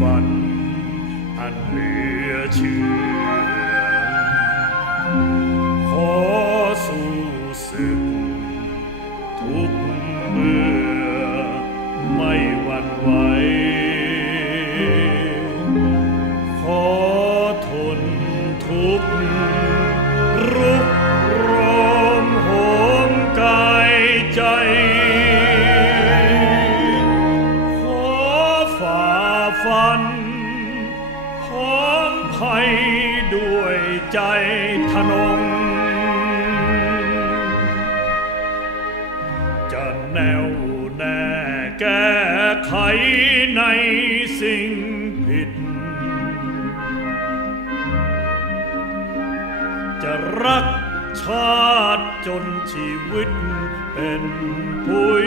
ฝันอันเหลือเชื่อ ภัยด้วยใจทนง จะแนวแน่แก้ไขในสิ่งผิด จะรักชาติจนชีวิตเป็นผุย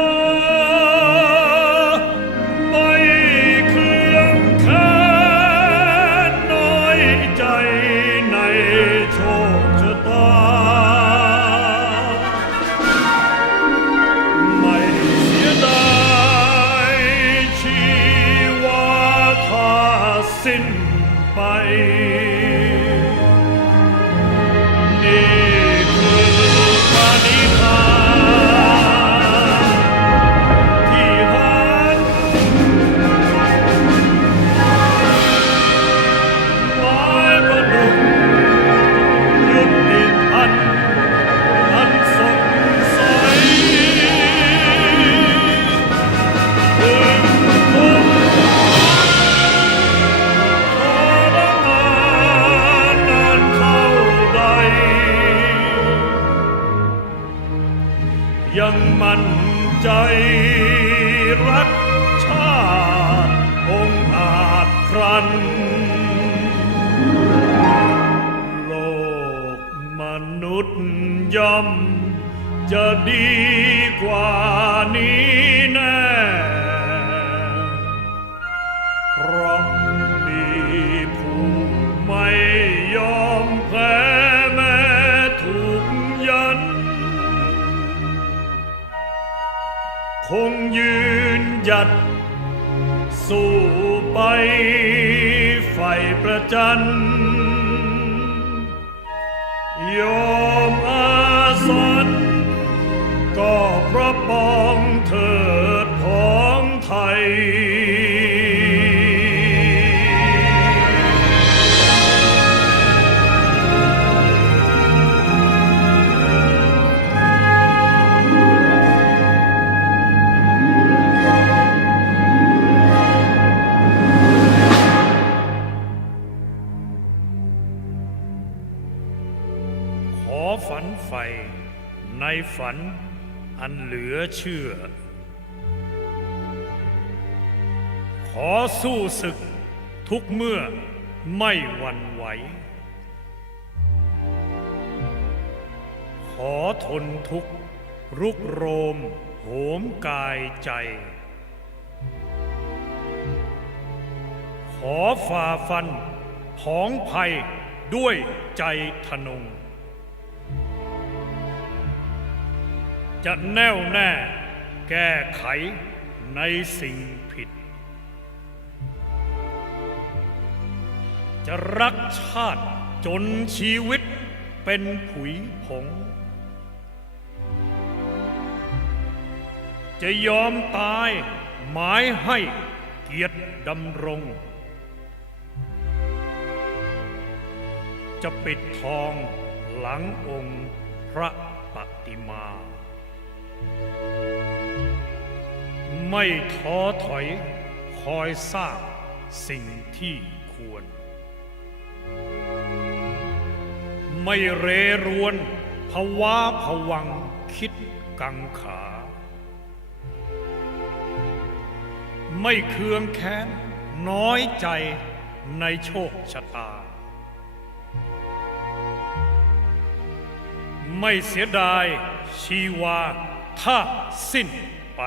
ยังมั่นใจรักชาติองอาจครัน โลกมนุษย์ย่อมจะดีกว่านี้ ประจันยอ ฝันอันเหลือเชื่อ ขอสู้ศึกทุกเมื่อไม่หวั่นไหว ขอทนทุกข์รุกโรมโหมกายใจ ขอฝ่าฟันผองภัยด้วยใจทนง จะแน่วแน่แก้ไขในสิ่งผิด จะรักชาติจนชีวิตเป็นผุยผง จะยอมตายหมายให้เกียรติดำรง จะปิดทองหลังองค์พระปฏิมา ไม่ท้อถอยคอยสร้างสิ่งที่ควร ไม่เรรวนภาวะผวังคิดกังขา ไม่เคืองแค้นน้อยใจในโชคชะตา ไม่เสียดายชีวาถ้าสิ้นไป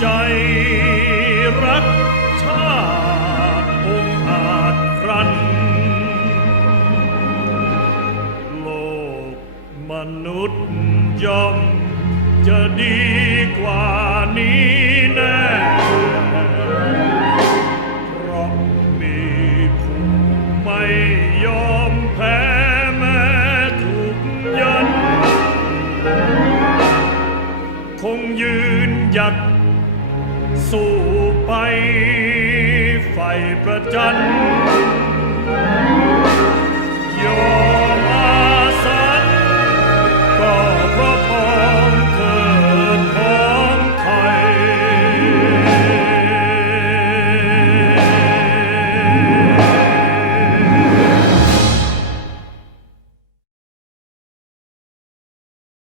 ใจรักชาติองอาจครัน โลกมนุษย์ย่อมจะดีกว่านี้แน่เพราะมีผู้ไม่ยอมแพ้แม้ถูกยัน คงยืนหยัด สู้ไปไฟประจัน